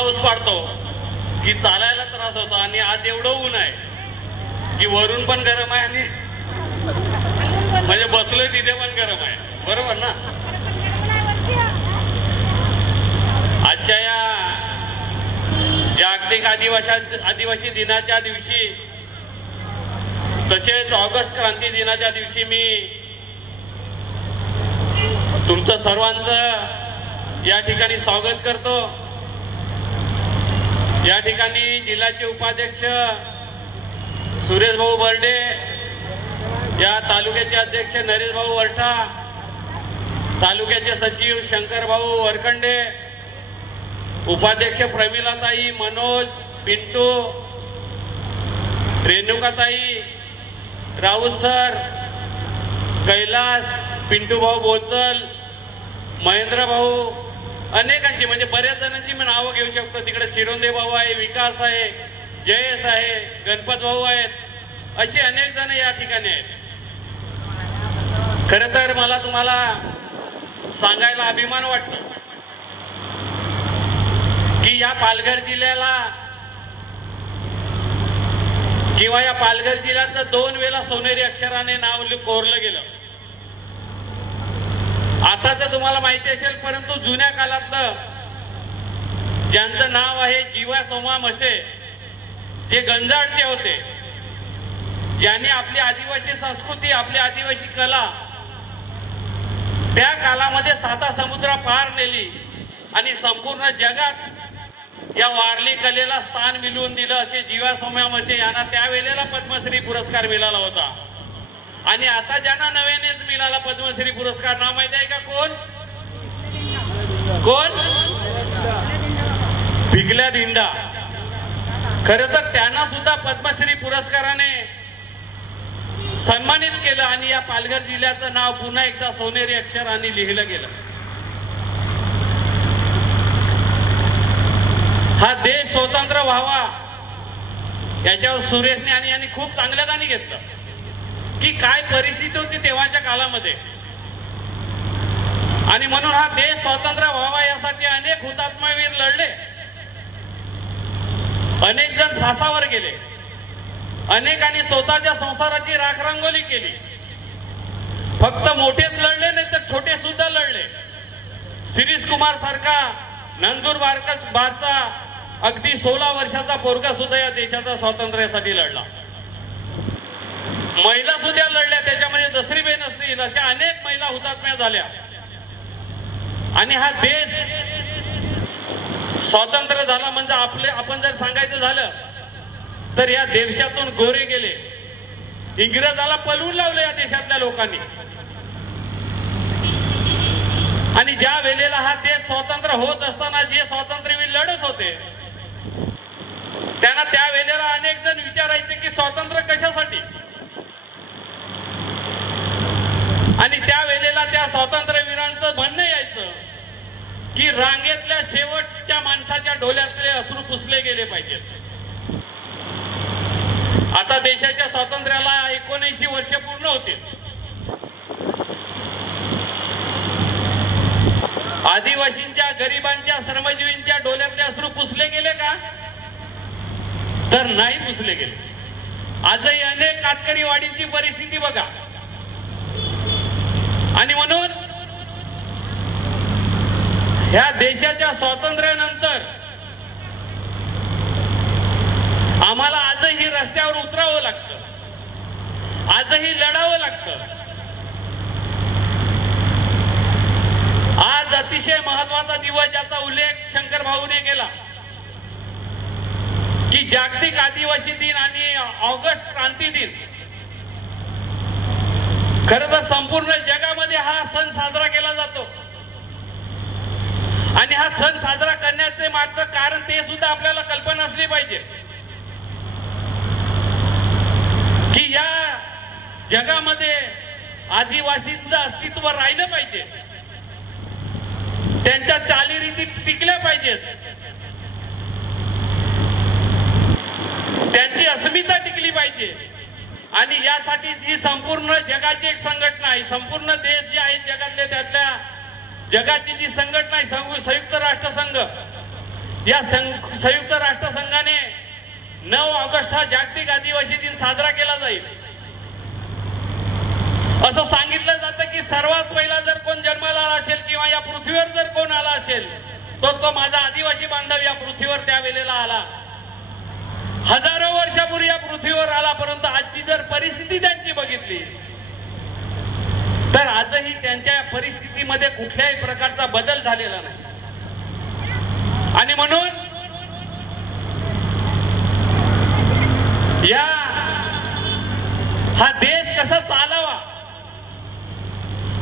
पाऊस पडतो की चालायला त्रास होतो, आणि आज एवढं ऊन आहे की वरून पण गरम आहे आणि म्हणजे बसलोय तिथे पण गरम आहे, बरोबर ना. आजच्या या जागतिक आदिवासी दिनाच्या दिवशी, तसेच ऑगस्ट क्रांती दिनाच्या दिवशी मी तुमचं सर्वांचं या ठिकाणी स्वागत करतो. या ठिकाणी जिल्ह्याचे उपाध्यक्ष सुरेश भाऊ बर्डे, या तालुक्याचे अध्यक्ष नरेश भाऊ वरठा, तालुक्याचे सचिव शंकर भाऊ वरखंडे, उपाध्यक्ष प्रमिलाताई, मनोज, पिंटू, रेणुकाताई, राऊत सर, कैलास, पिंटू भाऊ बोचल, महेंद्र भाऊ, अनेकांची म्हणजे बऱ्याच जणांची मी नावं घेऊ शकतो. तिकडे शिरोंदे भाऊ आहे, विकास आहे, जयेश आहे, गणपत भाऊ आहेत, असे अनेक जण या ठिकाणी आहेत. खरं तर मला तुम्हाला सांगायला अभिमान वाटतो की या पालघर जिल्ह्याला किंवा या पालघर जिल्ह्याचं 2 वेळा सोनेरी अक्षराने नाव कोरलं गेलं. आताच तुम्हाला माहिती असेल, परंतु जुन्या काळातलं ज्यांचं नाव आहे जीवा सोमा म्हसे, जे गंजाडचे होते, ज्यांनी आपली आदिवासी संस्कृती, आपली आदिवासी कला त्या काळामध्ये 7 समुद्र पार नेली आणि संपूर्ण जगात या वारली कलेला स्थान मिळवून दिलं. असे जीवा सोमा म्हसे यांना त्यावेळेला पद्मश्री पुरस्कार मिळाला होता. आणि आता ज्यांना नव्यानेच मिळाला पद्मश्री पुरस्कार, नाव माहिती आहे का? कोण कोण? भिकल्या धिंडा. खरं तर त्यांना सुद्धा पद्मश्री पुरस्काराने सन्मानित केलं आणि या पालघर जिल्ह्याचं नाव पुन्हा एकदा सोनेरी अक्षराने लिहिलं गेलं. हा देश स्वतंत्र व्हावा याच्यावर सुरेशने आणि यांनी खूप चांगलं गाणी घेतलं की काय परिस्थिती होती तेव्हाच्या काळामध्ये, आणि म्हणून हा देश स्वतंत्र व्हावा यासाठी अनेक हुतात्मावीर लढले, अनेक जण फासावर गेले, अनेकांनी स्वतःच्या संसाराची राखरांगोली केली. फक्त मोठेच लढले नाही तर छोटे सुद्धा लढले. शिरीष कुमार सारखा नंदुरबारचा अगदी 16 वर्षाचा पोरगा सुद्धा या देशाच्या स्वातंत्र्यासाठी लढला. महिला सुद्धा लढल्या, त्याच्यामध्ये दसरीबेन असतील अशा अनेक महिला हुतात्म्या झाल्या. आणि हा देश स्वातंत्र्य झाला म्हणजे आपण जर सांगायचं झालं तर या देशातून गोरे गेले, इंग्रजाला पळवून लावले या देशातल्या लोकांनी. आणि ज्या वेळेला हा देश स्वतंत्र होत असताना जे स्वातंत्र्यवीर लढत होते त्यांना त्या वेळेला अनेक जण विचारायचे की स्वातंत्र्य कशासाठी, आणि त्या वेळेला त्या स्वातंत्र्यवीरांचं म्हणणं यायचं की रांगेतल्या शेवटच्या माणसाच्या डोळ्यातले अश्रू पुसले गेले पाहिजेत. आता देशाच्या स्वातंत्र्याला 79 वर्ष पूर्ण होतील. आदिवासींच्या, गरिबांच्या, श्रमजीवींच्या डोळ्यातले अश्रू पुसले गेले का? तर नाही पुसले गेले. आजही अनेक कातकरी वाडींची परिस्थिती बघा. आणि म्हणून ह्या देशाच्या स्वातंत्र्यानंतर आम्हाला आजही रस्त्यावर उतरावं लागतं, आजही लढावं लागतं. आज अतिशय महत्वाचा दिवस ज्याचा उल्लेख शंकर भाऊने केला की जागतिक आदिवासी दिन आणि ऑगस्ट क्रांती दिन. खरं तर संपूर्ण जगामध्ये हा सण साजरा केला जातो आणि हा सण साजरा करण्याचे मागचं कारण ते सुद्धा आपल्याला कल्पना असली पाहिजे की या जगामध्ये आदिवासींचं अस्तित्व राहिलं पाहिजे, त्यांच्या चालीरीती टिकल्या पाहिजेत, त्यांची अस्मिता टिकली पाहिजे. आणि यासाठी जी संपूर्ण जगाची एक संघटना आहे, संपूर्ण देश जे आहेत जगातले, त्यातल्या जगाची जी संघटना आहे संयुक्त राष्ट्र संघ, या संयुक्त राष्ट्र संघाने 9 ऑगस्ट हा जागतिक आदिवासी दिन साजरा केला जाईल. असं सांगितलं जातं की सर्वात पहिला जर कोण जन्माला आला असेल किंवा या पृथ्वीवर जर कोण आला असेल तो माझा आदिवासी बांधव या पृथ्वीवर त्यावेळेला आला. हजारो वर्षापूर्वी या पृथ्वीवर आला. परंतु आजची जर परिस्थिती त्यांची बघितली तर आजही त्यांच्या परिस्थितीमध्ये कुठल्याही प्रकारचा बदल झालेला नाही. आणि म्हणून हा देश कसा चालावा,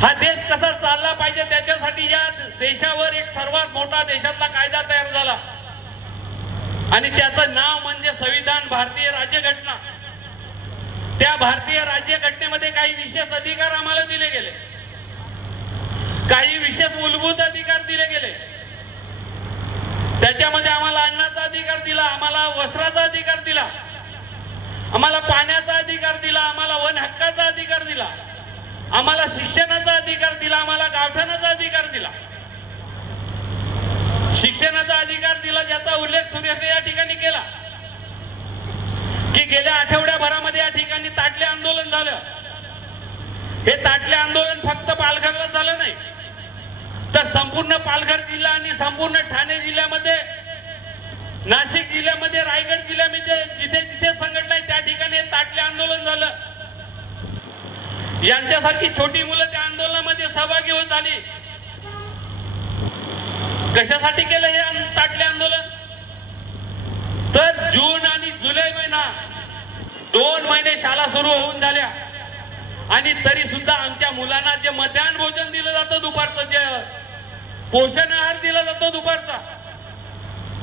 हा देश कसा चालला पाहिजे, त्याच्यासाठी या देशावर एक सर्वात मोठा देशातला कायदा तयार झाला आणि त्याचं नाव म्हणजे संविधान, भारतीय राज्यघटना. त्या भारतीय राज्यघटनेमध्ये काही विशेष अधिकार आम्हाला दिले गेले, काही विशेष मूलभूत अधिकार दिले गेले. त्याच्यामध्ये आम्हाला अन्नाचा अधिकार दिला, आम्हाला वस्त्राचा अधिकार दिला, आम्हाला पाण्याचा अधिकार दिला, आम्हाला वन हक्काचा अधिकार दिला, आम्हाला शिक्षणाचा अधिकार दिला, आम्हाला गावठाणाचा अधिकार दिला. शिक्षणाचा अधिकार दिला ज्याचा उल्लेख सुरेश या ठिकाणी केला की गेल्या आठवड्याभरामध्ये या ठिकाणी ताटले आंदोलन झालं. हे ताटले आंदोलन फक्त पालघरला झालं नाही तर संपूर्ण पालघर जिल्हा आणि संपूर्ण ठाणे जिल्ह्यामध्ये, नाशिक जिल्ह्यामध्ये, रायगड जिल्ह्यामध्ये जिथे जिथे संघटना आहे त्या ठिकाणी हे ताटले आंदोलन झालं. यांच्यासारखी छोटी मुलं त्या आंदोलनामध्ये सहभागी होत झाली. कशासाठी केलं हे ताटले आंदोलन? तर जून आणि जुलै महिना 2 महिने शाळा सुरू होऊन झाल्या आणि तरी सुद्धा आमच्या मुलांना जे मध्यान्ह भोजन दिलं जातं दुपारचं, जे पोषण आहार दिला जातो दुपारचा,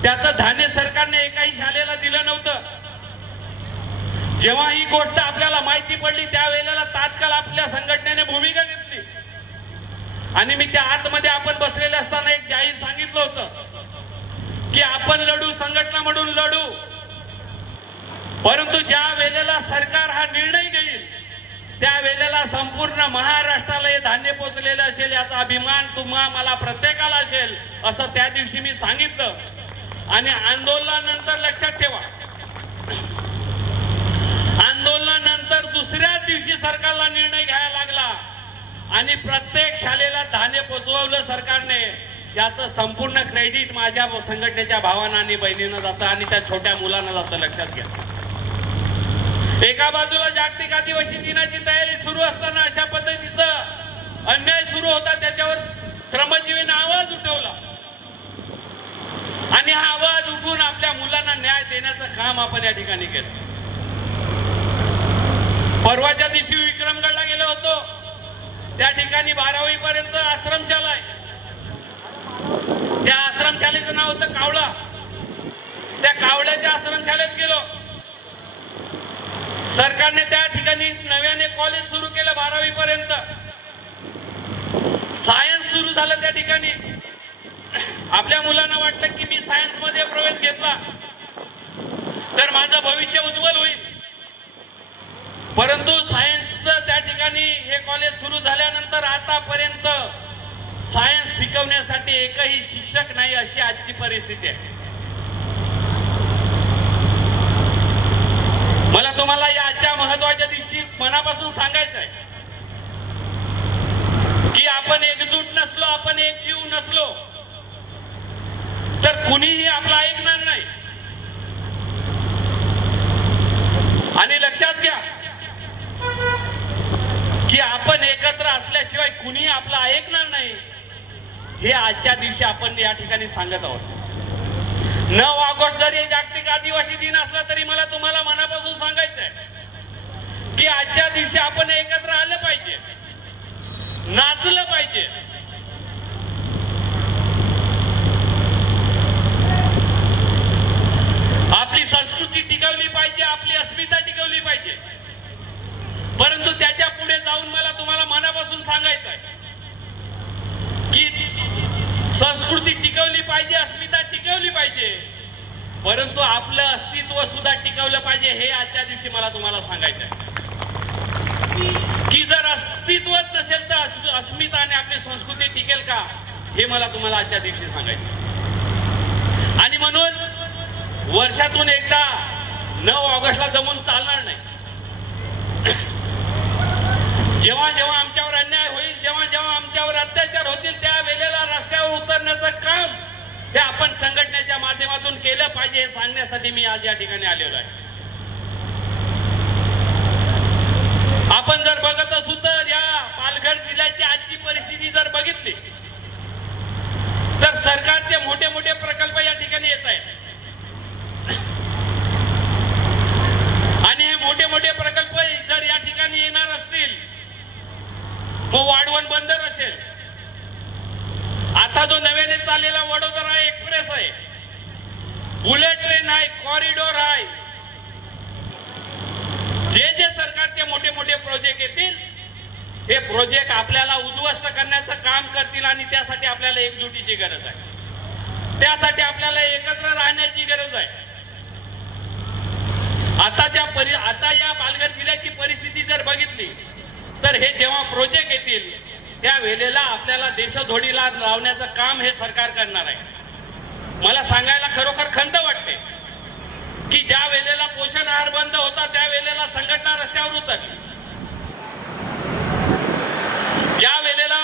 त्याचं धान्य सरकारने एकाही शाळेला दिलं नव्हतं. जेव्हा ही गोष्ट आपल्याला माहिती पडली त्यावेळेला तात्काळ आपल्या संघटनेने भूमिका घेतली आणि मी त्या आतमध्ये आपण बसलेले असताना एक जाहीर सांगितलं होतं की आपण लढू, संघटना म्हणून लढू, परंतु ज्या वेळेला सरकार हा निर्णय घेईल त्या वेळेला संपूर्ण महाराष्ट्राला हे धान्य पोहोचलेलं असेल याचा अभिमान तुम्हा मला प्रत्येकाला असेल असं त्या दिवशी मी सांगितलं. आणि आंदोलनानंतर लक्षात ठेवा, आंदोलनानंतर दुसऱ्याच दिवशी सरकारला निर्णय घ्यायला लागला आणि प्रत्येक शाळेला धान्य पोहोचवलं सरकारने. याचं संपूर्ण क्रेडिट माझ्या संघटनेच्या भावांना आणि बहिणींना जातं आणि त्या छोट्या मुलांना जातं. लक्षात घ्या, एका बाजूला जागतिक आदिवासी दिनाची तयारी सुरू असताना अशा पद्धतीचं अन्याय सुरू होता, त्याच्यावर श्रमजीवीने आवाज उठवला आणि हा आवाज उठून आपल्या मुलांना न्याय देण्याचं काम आपण या ठिकाणी केलं. परवाच्या दिवशी विक्रमगडला गेलो होतो, त्या ठिकाणी 12वी पर्यंत आश्रमशाला आहे. त्या आश्रमशालेचं नाव होतं कावळा. त्या कावळ्याच्या आश्रमशाळेत गेलो. सरकारने त्या ठिकाणी नव्याने कॉलेज सुरू केलं 12वी पर्यंत. सायन्स सुरू झालं त्या ठिकाणी. आपल्या मुलांना वाटलं की मी सायन्स मध्ये प्रवेश घेतला तर माझं भविष्य उज्ज्वल होईल, परंतु सायन्सचं त्या ठिकाणी हे कॉलेज सुरू झाल्यानंतर आतापर्यंत सायन्स शिकवण्यासाठी एकही शिक्षक नाही, अशी आजची परिस्थिती आहे. मला तुम्हाला या आजच्या महत्वाच्या दिवशी मनापासून सांगायचं आहे की आपण एकजूट नसलो, आपण एक जीव नसलो तर कुणीही आपला ऐकणार नाही. आणि लक्षात घ्या की आपण एकत्र असल्याशिवाय कुणीही आपला ऐकणार नाही, हे आजच्या दिवशी आपण या ठिकाणी सांगत आहोत. 9 ऑगस्ट जरी जागतिक आदिवासी दिन असला तरी मला तुम्हाला मनापासून सांगायचं आहे की आजच्या दिवशी आपण एकत्र आलं पाहिजे, नाचलं पाहिजे. आपली संस्कृती टिकवली पाहिजे, आपली अस्मिता टिकवली पाहिजे. परंतु त्याच्या पुढे जाऊन मला तुम्हाला मनापासून सांगायचं आहे की संस्कृती टिकवली पाहिजे, अस्मिता टिकवली पाहिजे, परंतु आपलं अस्तित्व सुद्धा टिकवलं पाहिजे. हे आजच्या दिवशी मला तुम्हाला सांगायचं आहे की जर अस्तित्वच नसेल तर अस्मिता आणि आपली संस्कृती टिकेल का, हे मला तुम्हाला आजच्या दिवशी सांगायचं. आणि म्हणून वर्षातून एकदा 9 ऑगस्टला जमून चालणार नाही. जेव्हा जेव्हा आमच्यावर अन्याय होईल, जेव्हा जेव्हा आमच्यावर अत्याचार होतील, त्या वेळेला रस्त्यावर उतरण्याचं काम हे आपण संघटनेच्या माध्यमातून केलं पाहिजे हे सांगण्यासाठी मी आज या ठिकाणी आलेलो आहे. आपण जर बघत असू तर या पालघर जिल्ह्याची आजची परिस्थिती जर बघितली तर सरकारचे मोठे मोठे प्रकल्प या ठिकाणी येत आहेत आणि हे मोठे मोठे प्रकल्प जर या ठिकाणी येणार असतील, मग वाढवण बंदर असेल, आता जो नव्याने चाललेला वडोदरा एक्सप्रेस आहे, बुलेट ट्रेन आहे, कॉरिडॉर आहे, जे जे सरकारचे मोठे मोठे प्रोजेक्ट येतील हे प्रोजेक्ट आपल्याला उद्ध्वस्त करण्याचं काम करतील आणि त्यासाठी आपल्याला एकजुटीची गरज आहे. त्यासाठी आपल्याला एकत्र राहण्याची गरज आहे. आता या पालघर जिल्ह्याची परिस्थिती जर बघितली तर हे जेव्हा प्रोजेक्ट येतील त्या वेळेला आपल्याला देशोधडीला लावण्याचं काम हे सरकार करणार आहे. मला सांगायला खरोखर खंत वाटते की ज्या वेळेला पोषण आहार बंद होता त्या वेळेला संघटना रस्त्यावर उतरली. ज्या वेळेला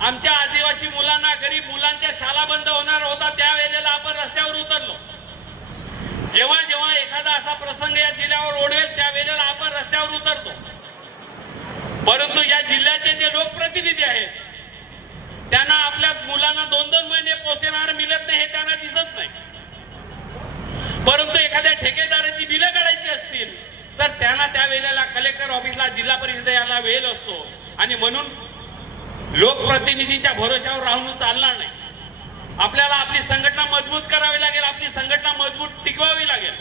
आमच्या आदिवासी मुलांना, गरीब मुलांच्या शाळा बंद होणार होता त्या वेळेला आपण रस्त्यावर उतरलो. जेव्हा जेव्हा एखादा असा प्रसंग या जिल्ह्यावर ओढवेल त्या वेळेला आपण रस्त्यावर उतरतो. परंतु या जिल्ह्याचे जे लोकप्रतिनिधी आहेत त्यांना आपल्या मुलांना 2-2 महिने पोषण आहार मिळत नाही हे त्यांना दिसत नाही. परंतु एखाद्या ठेकेदाराची बिलं काढायची असतील तर त्यांना त्या वेळेला कलेक्टर ऑफिसला, जिल्हा परिषद याला वेळ असतो आणि म्हणून लोकप्रतिनिधींच्या भरोश्यावर राहून चालणार नाही. आपल्याला आपली संघटना मजबूत करावी लागेल, आपली संघटना मजबूत टिकवावी लागेल.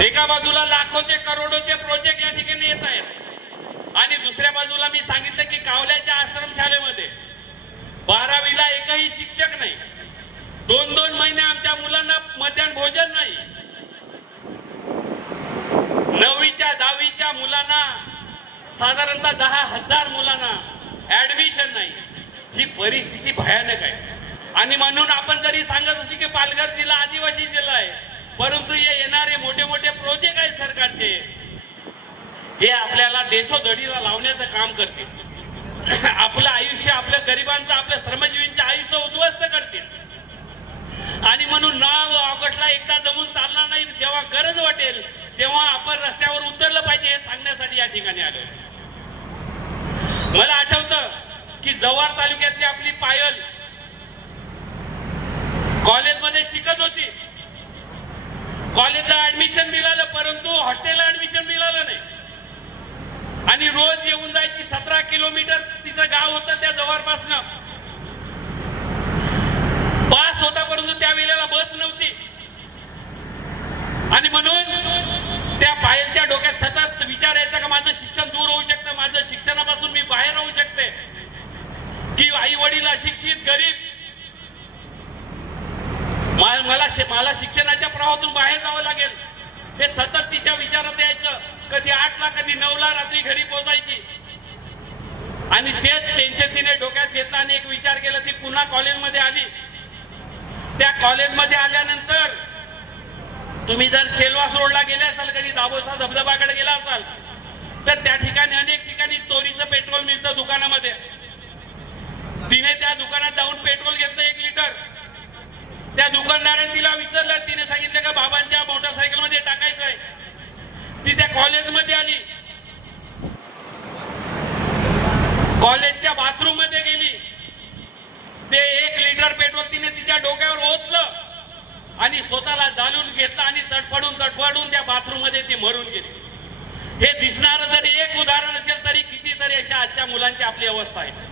एका बाजूला लाखोचे करोडोचे प्रोजेक्ट या ठिकाणी येत आहेत आणि दुसऱ्या बाजूला मी सांगितलं की कावल्याच्या आश्रमशाळेमध्ये 12वीला एकही शिक्षक नाही, 2-2 महिने आमच्या मुलांना मध्यान्ह भोजन नाही, 9वीच्या 10वीच्या मुलांना साधारणतः 10,000 मुलांना ऍडमिशन नाही. ही परिस्थिती भयानक आहे आणि म्हणून आपण जरी सांगत असतो की पालघर जिल्हा आदिवासी जिल्हा आहे, परंतु हे येणारे मोठे मोठे प्रोजेक्ट आहेत सरकारचे हे आपल्याला देशोधडीला लावण्याचं काम करतील. आपलं आयुष्य, आपल्या गरिबांचं, आपल्या श्रमजीवींचं आयुष्य उद्ध्वस्त करतील आणि म्हणून 9 ऑगस्टला एकदा जमून चालणार नाही. जेव्हा गरज वाटेल तेव्हा आपण रस्त्यावर उतरलं पाहिजे हे सांगण्यासाठी या ठिकाणी आलो. मला आठवतं की जव्हार तालुक्यातली आपली पायल कॉलेजमध्ये शिकत होती. कॉलेजला ऍडमिशन मिळालं परंतु हॉस्टेलला ऍडमिशन मिळालं नाही आणि रोज येऊन जायची. 17 किलोमीटर तिचं गाव होतं त्या जव्हारपासनं. पास होता परंतु त्या वेळेला बस नव्हती आणि म्हणून त्या पायलच्या डोक्यात सतत विचार यायचा का माझं शिक्षण दूर होऊ शकतं, माझं शिक्षणापासून मी बाहेर राहू शकते, की आई वडील अशिक्षित, गरीब, मला शिक्षणाच्या प्रवाहातून बाहेर जावं लागेल हे सतत तिच्या विचारात यायचं. कधी 8ला कधी 9ला रात्री घरी पोहोचायची आणि तेच टेन्शन तिने डोक्यात घेतलं आणि एक विचार केला. ती पुन्हा कॉलेजमध्ये आली. त्या कॉलेजमध्ये आल्यानंतर तुम्ही जर सेलवास रोडला गेले असाल, कधी दाभोळचा धबधबाकडे गेला असाल तर त्या ठिकाणी अनेक ठिकाणी चोरीचं पेट्रोल मिळतं दुकानामध्ये. तिने त्या दुकानात जाऊन पेट्रोल घेतलं 1 लिटर. त्या दुकानदाराने तिला विचारलं, तिने सांगितलं का बाबांच्या मोटरसायकल मध्ये टाकायचं आहे. ती त्या कॉलेजमध्ये आली, कॉलेजच्या बाथरूम मध्ये गेली. ते 1 लिटर पेट्रोल तिने तिच्या डोक्यावर ओतलं आणि स्वतःला जाळून घेतलं आणि तडफडून त्या बाथरूम मध्ये ती मरून गेली. हे दिसणार जरी एक उदाहरण असेल तरी कितीतरी अशा आजच्या मुलांची आपली अवस्था आहे.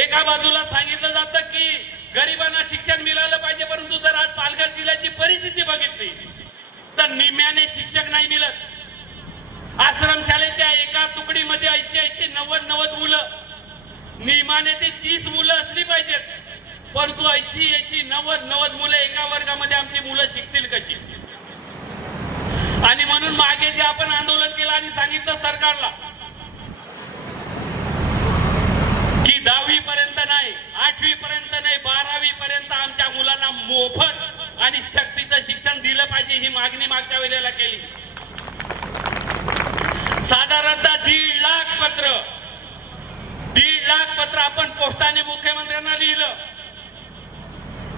एका बाजूला सांगितलं जातं की गरिबांना शिक्षण मिळालं पाहिजे, परंतु जर आज पालघर जिल्ह्याची परिस्थिती बघितली तर निम्म्याने शिक्षक नाही मिळत. आश्रमशाळेच्या एका तुकडीमध्ये 80-80, 90-90 मुलं, नियमाने ती 30 मुलं असली पाहिजेत, परंतु 80-80, 90-90 मुलं एका वर्गामध्ये आमची मुलं शिकतील कशी? आणि म्हणून मागे जे आपण आंदोलन केलं आणि सांगितलं सरकारला की 10वी पर्यंत नाही, 8वी पर्यंत नाही, 12वी पर्यंत आमच्या मुलांना मोफत आणि सक्तीचं शिक्षण दिलं पाहिजे ही मागणी मागच्या वेळेला केली. साधारणतः 1.5 लाख पत्र आपण पोस्टाने मुख्यमंत्र्यांना लिहिलं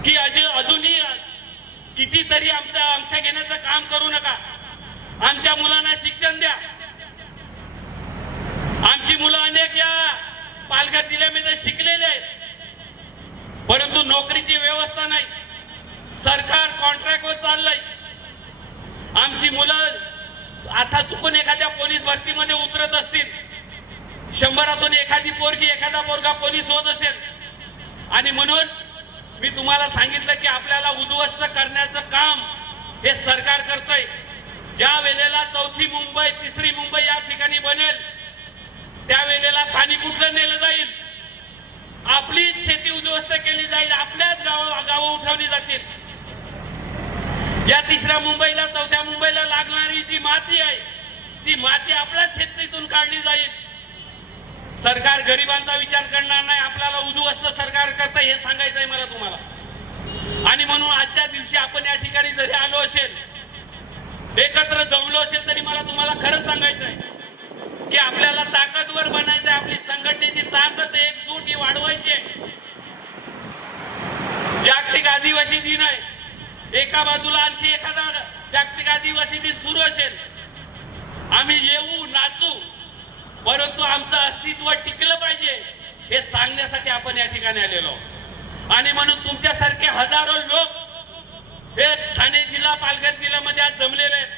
की अजूनही कितीतरी आमचा अंगठा घेण्याचं काम करू नका, आमच्या मुलांना शिक्षण द्या. आमची मुलं अनेक या पालघर जिल्ह्यामध्ये शिकलेले आहेत, परंतु नोकरीची व्यवस्था नाही. सरकार कॉन्ट्रॅक्टवर चाललंय. आमची मुलं आता चुकून एखाद्या पोलीस भरतीमध्ये उतरत असतील, 100तून एखादी पोरगी एखादा पोरगा पोलीस होत असेल, आणि म्हणून मी तुम्हाला सांगितलं की आपल्याला उद्ध्वस्त करण्याचं काम हे सरकार करतंय. ज्या वेळेला 4थी मुंबई 3री मुंबई या ठिकाणी बनेल त्या वेळेला पाणी कुठलं नेलं जाईल, आपलीच शेती उद्ध्वस्त केली जाईल, आपल्याच गावं उठवली जातील. या 3ऱ्या मुंबईला 4थ्या मुंबईला लागणारी जी माती आहे ती माती आपल्याच शेतीतून काढली जाईल. सरकार गरिबांचा विचार करणार नाही, आपल्याला उद्ध्वस्त सरकार करतं हे सांगायचं आहे मला तुम्हाला. आणि म्हणून आजच्या दिवशी आपण या ठिकाणी जरी आलो असेल, एकत्र जमलो असेल, तरी मला तुम्हाला खरंच सांगायचं आहे की आपल्याला ताकदवर बनायचं आहे. आपली संघटनेची ताकद एकजूट ही वाढवायची आहे. जागतिक आदिवासी दिन आहे, एका बाजूला आणखी एखादा जागतिक आदिवासी दिन सुरू असेल, आम्ही येऊ नाचू, परंतु आमचं अस्तित्व टिकलं पाहिजे हे सांगण्यासाठी आपण या ठिकाणी आलेलो. आणि म्हणून तुमच्यासारखे हजारो लोक हे ठाणे जिल्हा पालघर जिल्ह्यामध्ये आज जमलेले आहेत.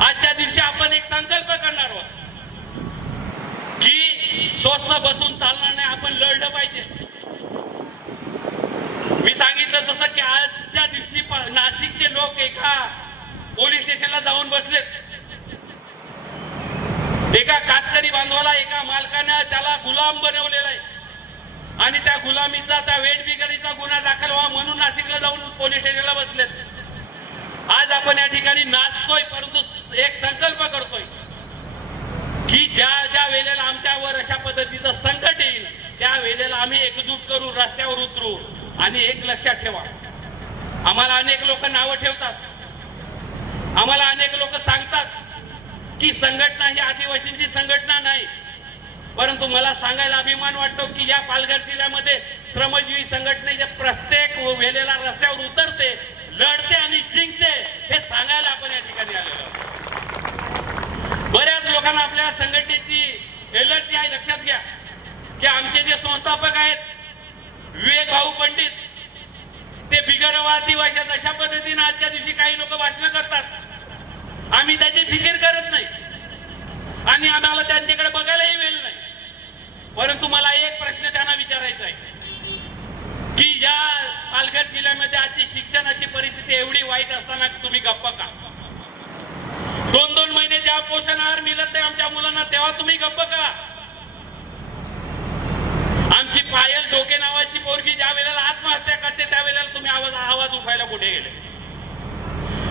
आजच्या दिवशी आपण एक संकल्प करणार आहोत की स्वस्त बसून चालणार नाही, आपण लढलं पाहिजे. मी सांगितलं तसं की आजच्या दिवशी नाशिकचे लोक एका पोलीस स्टेशनला जाऊन बसलेत. एका कातकरी बांधवाला एका मालकाने त्याला गुलाम बनवलेला आहे आणि त्या गुलामीचा त्या वेठबिगारीचा गुन्हा दाखल व्हावा म्हणून नाशिकला जाऊन पोलीस स्टेशनला बसलेत. आज आपण या ठिकाणी नाचतोय, परंतु एक संकल्प करतोय की ज्या वेळेला आमच्यावर अशा पद्धतीचं संकट येईल त्या वेळेला आम्ही एकजूट करू, रस्त्यावर उतरू. आणि एक लक्षात ठेवा, आम्हाला अनेक लोक नावं ठेवतात, आम्हाला अनेक लोक सांगतात की संघटना ही आदिवासींची संघटना नाही, परंतु मला सांगायला अभिमान वाटतो की या पालघर जिल्ह्यामध्ये श्रमजीवी संघटनेच्या प्रत्येक वेळेला रस्त्यावर उतरते, लढते आणि जिंकते हे सांगायला आपण या ठिकाणी आलेलो आहोत. बऱ्याच लोकांना आपल्या संघटनेची एलर्जी आहे. लक्षात घ्या की आमचे जे संस्थापक आहेत विवेक भाऊ पंडित, ते बिगर आदिवासी अशा पद्धतीने आजच्या दिवशी काही लोक भाषण करतात. आम्ही त्याची फिकीर करत नाही आणि आम्हाला त्यांच्याकडे बघायलाही वेळ नाही. परंतु मला एक प्रश्न त्यांना विचारायचा आहे की या पालघर जिल्ह्यामध्ये आजची शिक्षणाची परिस्थिती एवढी वाईट असताना तुम्ही गप्प का? 2-2 महिने जेव्हा पोषण आहार मिळत नाही आमच्या मुलांना तेव्हा तुम्ही गप्प का? आमची पायल डोके नावाची पोरगी ज्या वेळेला आत्महत्या करते त्यावेळेला तुम्ही आवाज उठवायला कुठे गेले?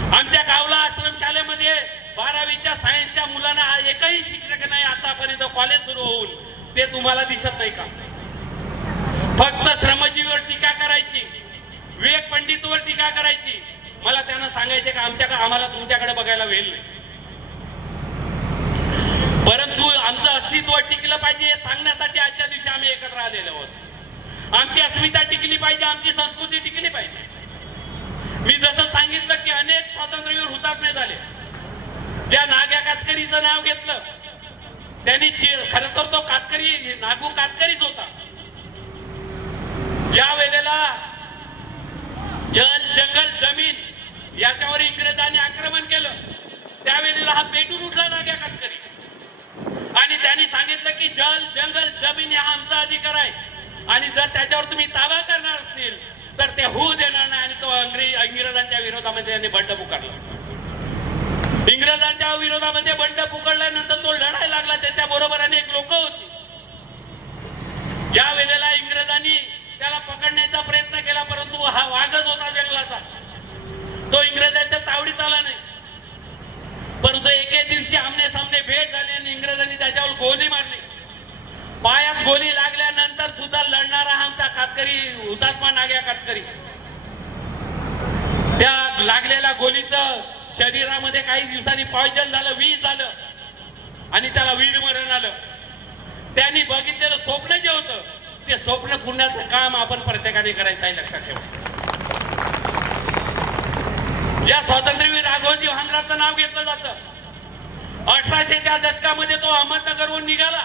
आमच्या गावला आश्रम शाळेमध्ये 12वीच्या सायन्सच्या मुलांना एकही शिक्षक नाही आतापर्यंत कॉलेज सुरू होऊन, ते तुम्हाला दिसत नाही का? फक्त श्रमजीवीवर टीका करायची, विवेक पंडितवर टीका करायची. मला त्यांना सांगायचे का आम्हाला तुमच्याकडे बघायला वेळ नाही, परंतु आमचं अस्तित्व टिकलं पाहिजे हे सांगण्यासाठी आजच्या दिवशी आम्ही एकत्र आलेलो आहोत. आमची अस्मिता टिकली पाहिजे, आमची संस्कृती टिकली पाहिजे. मी जसं सांगितलं की अनेक स्वातंत्र्यवीर हुतात्मे झाले. ज्या नाग्या कातकरीचं नाव घेतलं त्यांनी खरं तर तो कातकरी नागू कातकरीच होता. ज्या वेळेला जल जंगल जमीन याच्यावर इंग्रजांनी आक्रमण केलं त्यावेळेला हा पेटून उठला नाग्या कातकरी आणि त्यांनी सांगितलं की जल जंगल जमीन हा आमचा अधिकार आहे आणि जर त्याच्यावर तुम्ही ताबा करणार असतील तर ते होऊ देणार नाही. आणि तो इंग्रजांच्या विरोधामध्ये त्यांनी बंड पुकारला. इंग्रजांच्या विरोधामध्ये बंड पुकारल्यानंतर तो लढायला लागला. त्याच्या बरोबर अनेक लोक होती. ज्या वेळेला इंग्रजांनी त्याला पकडण्याचा प्रयत्न केला परंतु हा वाघच होता जंगलाचा, तो इंग्रजांच्या तावडीत आला नाही. परंतु एके दिवशी आमने सामने भेट झाली आणि इंग्रजांनी त्याच्यावर गोळी मारली. पायात गोळी लागल्यानंतर सुद्धा त्या लागलेल्या गोलीचं शरीरामध्ये काही दिवसांनी पॉयझन झालं, विष झालं आणि त्याला वीर मरण आलं. त्यांनी बघितलेलं स्वप्न जे होतं ते स्वप्न पुण्याचं काम आपण प्रत्येकाने करायचं आहे, लक्षात ठेवा. ज्या स्वातंत्र्यवीर राघोजी भांगराचं नाव घेतलं जातं, 1800च्या दशकामध्ये तो अहमदनगरहून निघाला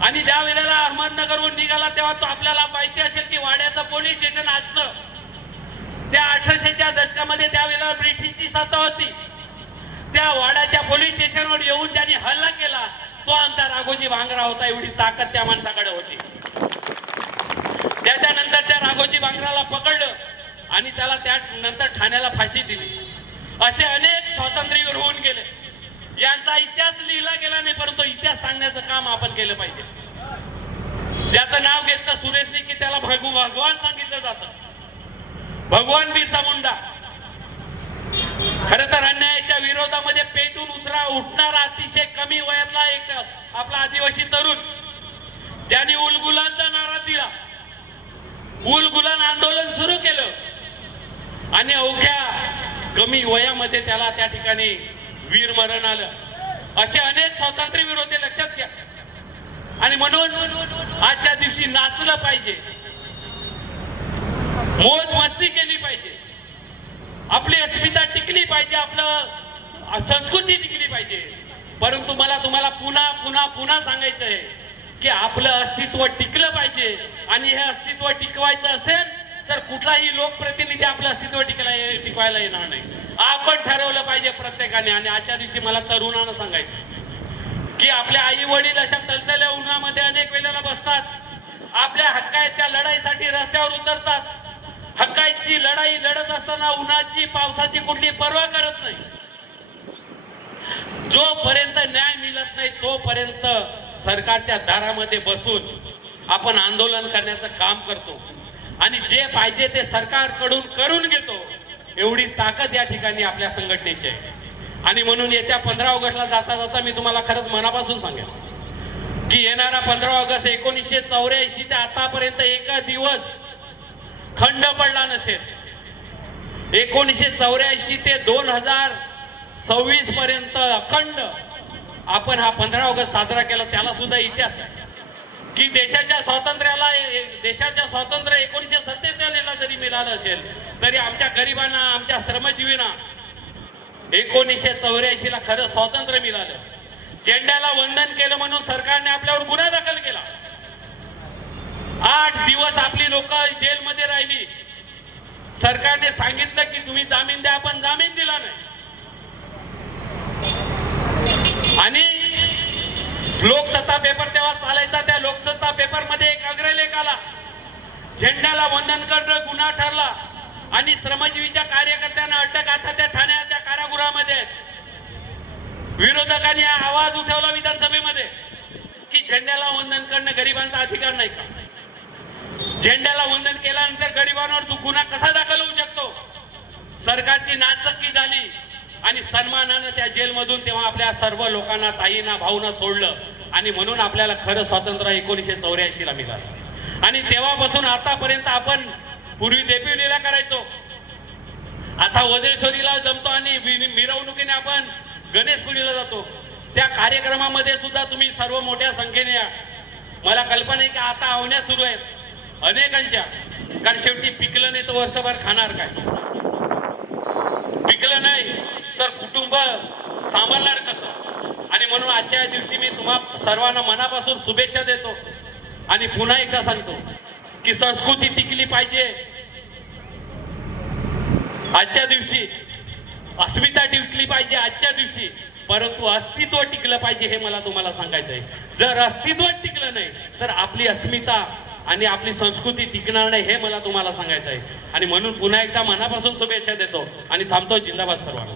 आणि ज्या वेळेला अहमदनगरहून निघाला तेव्हा तो आपल्याला माहिती असेल की वाड्याचं पोलीस स्टेशन आजचं, त्या 1800च्या दशकामध्ये त्यावेळेला ब्रिटिशची सत्ता होती. त्या वाड्याच्या पोलीस स्टेशनवर येऊन त्यांनी हल्ला केला. तो आमचा राघोजी भांगरा होता. एवढी ताकद त्या माणसाकडे होती. त्याच्यानंतर त्या राघोजी भांगराला पकडलं आणि त्याला त्यानंतर ठाण्याला फाशी दिली. असे अनेक स्वातंत्र्यवीर होऊन गेले. यांचा इतिहास लिहिला गेला नाही, परंतु इतिहास सांगण्याचं काम आपण केलं पाहिजे. ज्याचं नाव घेतलं सुरेशने की त्याला भगवान सांगितलं जातं, भगवान बिरसा मुंडा. खर तर अन्यायाच्या विरोधामध्ये पेटून उठणारा अतिशय कमी वयातला एक आपला आदिवासी तरुण, ज्याने उलगुलानचा नारा दिला, उलगुलान आंदोलन सुरू केलं आणि अवघ्या कमी वयामध्ये त्याला त्या ठिकाणी वीर मरण आलं. असे अनेक स्वातंत्र्यवीर होते, लक्षात घ्या. आणि म्हणून आजच्या दिवशी नाचलं पाहिजे, मौज मस्ती केली पाहिजे, आपली अस्मिता टिकली पाहिजे, आपलं संस्कृती टिकली पाहिजे. परंतु मला तुम्हाला पुन्हा पुन्हा पुन्हा सांगायचं आहे की आपलं अस्तित्व टिकलं पाहिजे. आणि हे अस्तित्व टिकवायचं असेल तर कुठलाही लोकप्रतिनिधी आपलं अस्तित्व टिकवायला येणार नाही. आपण ठरवलं पाहिजे प्रत्येकाने. आणि आजच्या दिवशी मला तरुणांना सांगायचं की आपले आई वडील अशा तलतल्या उन्हामध्ये अनेक वेळेला बसतात, आपल्या हक्काच्या लढाईसाठी रस्त्यावर उतरतात. हक्काची लढाई लढत असताना उन्हाची पावसाची कुठली पर्वा करत नाही. जोपर्यंत न्याय मिळत नाही तोपर्यंत सरकारच्या दारामध्ये बसून आपण आंदोलन करण्याचं काम करतो आणि जे पाहिजे ते सरकारकडून करून घेतो. एवढी ताकद या ठिकाणी आपल्या संघटनेची आहे. आणि म्हणून येत्या 15 ऑगस्टला जाता जाता मी तुम्हाला खरंच मनापासून सांगेन की येणारा 15 ऑगस्ट 1984 ते आतापर्यंत एका दिवस खंड पडला नसेल. 1984 ते 2026 पर्यंत अखंड आपण हा 15 ऑगस्ट साजरा केला. त्याला सुद्धा इतिहास आहे की देशाच्या स्वातंत्र्याला, देशाच्या स्वातंत्र्य 1947ला जरी मिळालं असेल तरी आमच्या गरिबांना, आमच्या श्रमजीवींना 1984ला खरं स्वातंत्र्य मिळालं. झेंड्याला वंदन केलं म्हणून सरकारने आपल्यावर गुन्हा दाखल केला. 8 दिवस आपली लोक जेलमध्ये राहिली. सरकारने सांगितलं की तुम्ही जामीन द्या, पण जामीन दिला नाही. आणि लोकसत्ता पेपर तेव्हा चालायचा, त्या लोकसत्ता पेपर मध्ये एक अग्रलेख आला, झेंड्याला वंदन करणं गुन्हा ठरला आणि श्रमजीवीच्या कार्यकर्त्यांना अटक आता त्या ठाण्याच्या कारागृहामध्ये. विरोधकांनी आवाज उठवला विधानसभेमध्ये की झेंड्याला वंदन करणं गरिबांचा अधिकार नाही का? झेंड्याला वंदन केल्यानंतर गरिबांवर गुन्हा कसा दाखल होऊ शकतो? सरकारची नाचक्की झाली आणि सन्मानानं त्या जेलमधून तेव्हा आपल्या सर्व लोकांना, ताईंना, भाऊंना सोडलं. आणि म्हणून आपल्याला खरं स्वातंत्र्य 1984ला मिळालं. आणि तेव्हापासून आतापर्यंत आपण पूर्वी देपिवलीला करायचो, आता वज्रेश्वरीला जमतो आणि मिरवणुकीने आपण गणेशपुरीला जातो. त्या कार्यक्रमामध्ये सुद्धा तुम्ही सर्व मोठ्या संख्येने या. मला कल्पना आहे की आता आवण्या सुरू आहेत अनेकांच्या, कारण शेवटी पिकलं नाही तर वर्षभर खाणार काय? पिकलं नाही तर कुटुंब सांभाळणार कसं? आणि म्हणून आजच्या दिवशी मी तुम्हा सर्वांना मनापासून शुभेच्छा देतो आणि पुन्हा एकदा सांगतो की संस्कृती टिकली पाहिजे. आजच्या दिवशी अस्मिता टिकली पाहिजे आजच्या दिवशी, परंतु अस्तित्व टिकलं पाहिजे हे मला तुम्हाला सांगायचं आहे. जर अस्तित्व टिकलं नाही तर आपली अस्मिता आणि आपली संस्कृती टिकणार नाही हे मला तुम्हाला सांगायचं आहे. आणि म्हणून पुन्हा एकदा मनापासून शुभेच्छा देतो आणि थांबतो. जिंदाबाद सर्वांना.